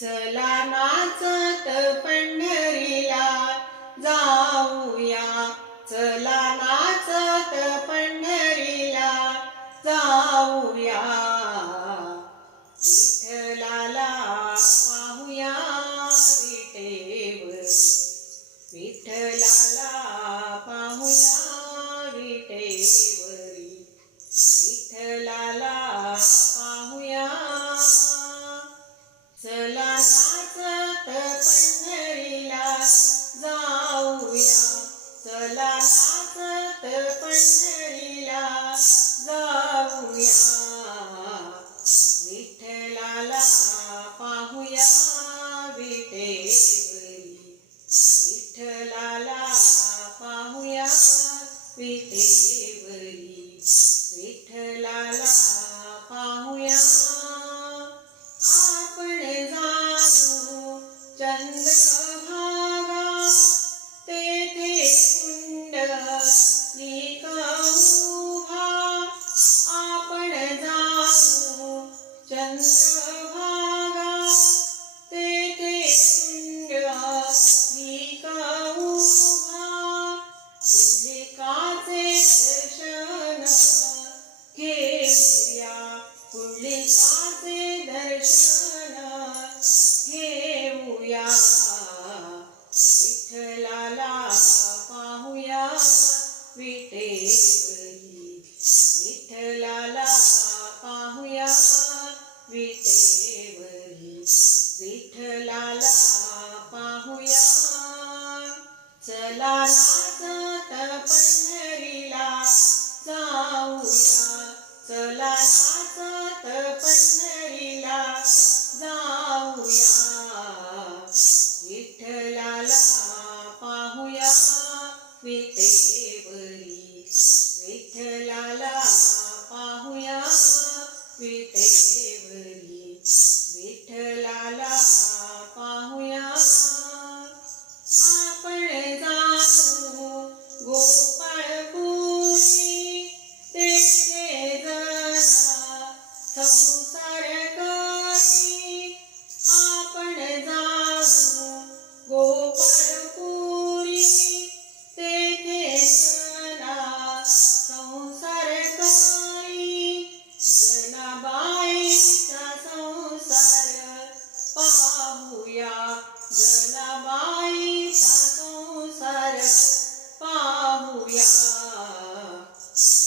चला नाचत पंढरीला जाऊया. चला नाचत पंढरीला जाऊया. जाऊया चला नाचत पंढरीला जाऊया. विठ्ठलाला पाहूया विटेवरी. विठ्ठलाला पाहूया विटेवरी. विठ्ठलाला पाहूया. आपण जाऊ चंद घेऊया पुंडलिकाचे दर्शन. घेऊया विठ्ठलाला पाहूया. विटेवरी विठ्ठलाला पाहूया. विटेवरी विठ्ठलाला पाहूया. चला विठ्ठलाला पाहूया विटेवरी विठ्ठलाला पाहूया विटेवरी विठ्ठलाला पाहूया आपण जाऊ गोपाळपुरी. तेथे जरा पाहूया.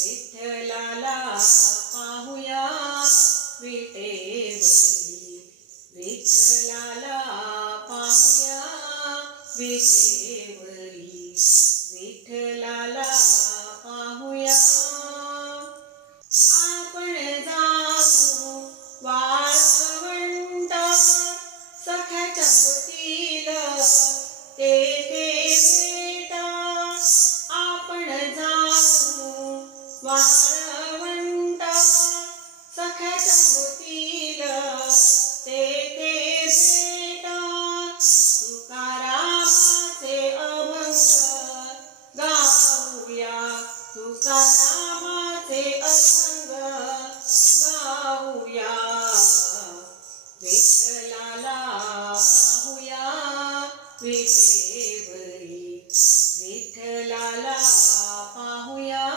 विठ्ठलाला पाहूया. विटेवरी विठ्ठलाला पाहूया. विटेवरी पाहूया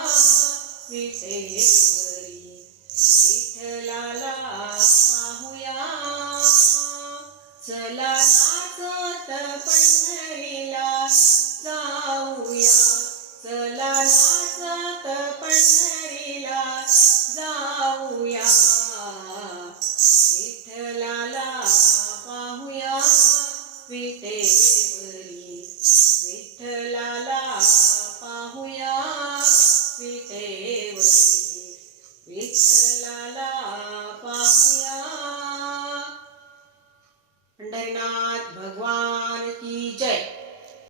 विटेवरी पाहूया. चला नाचत पंढरीला जाऊया. चला नाचत पंढरीला जाऊया. विठलाला पाहुया विटेवरी पाहूया विटेवरी विठ्ठल